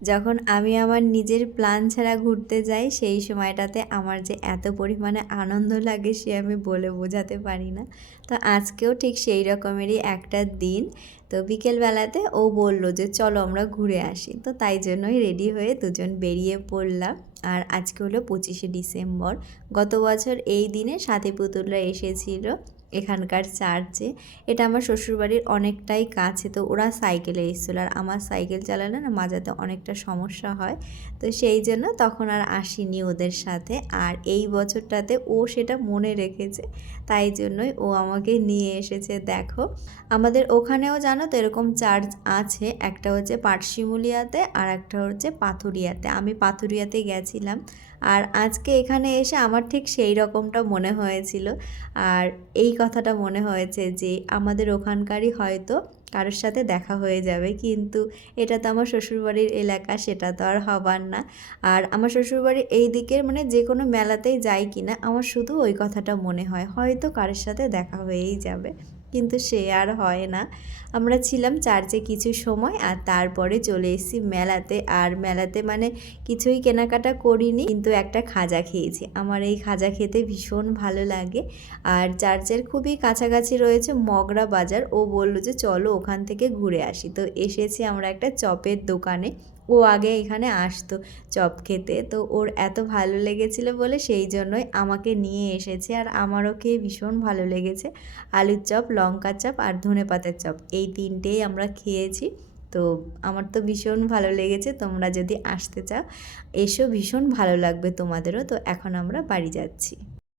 যখন আমি আমার নিজের প্ল্যান ছাড়া ঘুরতে যাই, সেই সময়টাতে আমার যে এত পরিমাণে আনন্দ লাগে সে আমি বলে বোঝাতে পারি না। তো আজকেও ঠিক সেই রকমেরই একটা দিন। তো বিকেলবেলাতে ও বলল যে, চলো আমরা ঘুরে আসি। তো তাই জন্যই রেডি হয়ে দুজন বেরিয়ে পড়লাম। আর আজকে হলো পঁচিশে ডিসেম্বর। গত বছর এই দিনে সাথী পুতুলরা এসেছিল। এখানকার চার্চে এটা আমার শ্বশুরবাড়ির অনেকটাই কাছে, তো ওরা সাইকেলে এসেছিল। আর আমার সাইকেল চালালে না মাঝাতে অনেকটা সমস্যা হয়। তো সেই জন্য তখন আর আসিনি ওদের সাথে। আর এই বছরটাতে ও সেটা মনে রেখেছে, তাই জন্যই ও আমাকে নিয়ে এসেছে, দেখো। আমাদের ওখানেও জানো তো এরকম চার্চ আছে। একটা হচ্ছে পাটশিমুলিয়াতে আর একটা হচ্ছে পাথুরিয়াতে। আমি পাথুরিয়াতে গেছিলাম। আর আজকে এখানে এসে আমার ঠিক সেই রকমটা মনে হয়েছিল। আর এই কথাটা মনে হয়েছে যে আমাদের ওখানকারই হয়তো কারোর সাথে দেখা হয়ে যাবে। কিন্তু এটা তো আমার শ্বশুরবাড়ির এলাকা, সেটা তো আর হবার না। আর আমার শ্বশুরবাড়ির এই দিকের মানে যে কোনো মেলাতেই যাই কিনা, আমার শুধু ওই কথাটা মনে হয়, হয়তো কারোর সাথে দেখা হয়েই যাবে। কিন্তু সে আর হয় না। আমরা ছিলাম চার্চে কিছু সময় আর তারপরে চলে এসেছি মেলাতে। আর মেলাতে মানে কিছুই কেনাকাটা করিনি, কিন্তু একটা খাজা খেয়েছি। আমার এই খাজা খেতে ভীষণ ভালো লাগে। আর চার্চের খুবই কাছাকাছি রয়েছে মগরা বাজার। ও বলল যে, চলো ওখান থেকে ঘুরে আসি। তো এসেছি আমরা একটা চপের দোকানে। ও আগে এখানে আসতো চপ খেতে। তো ওর এত ভালো লেগেছিল বলে সেই জন্যই আমাকে নিয়ে এসেছে আর আমারও খেয়ে ভীষণ ভালো লেগেছে। আলুর চপ লঙ্কা চপ আর ধনে পাতার চপ এই তিনটেই আমরা খেয়েছি। তো আমার তো ভীষণ ভালো লেগেছে, তোমরা যদি আসতে চাও, এসো ভীষণ ভালো লাগবে তোমাদেরও। তো এখন আমরা বাড়ি যাচ্ছি।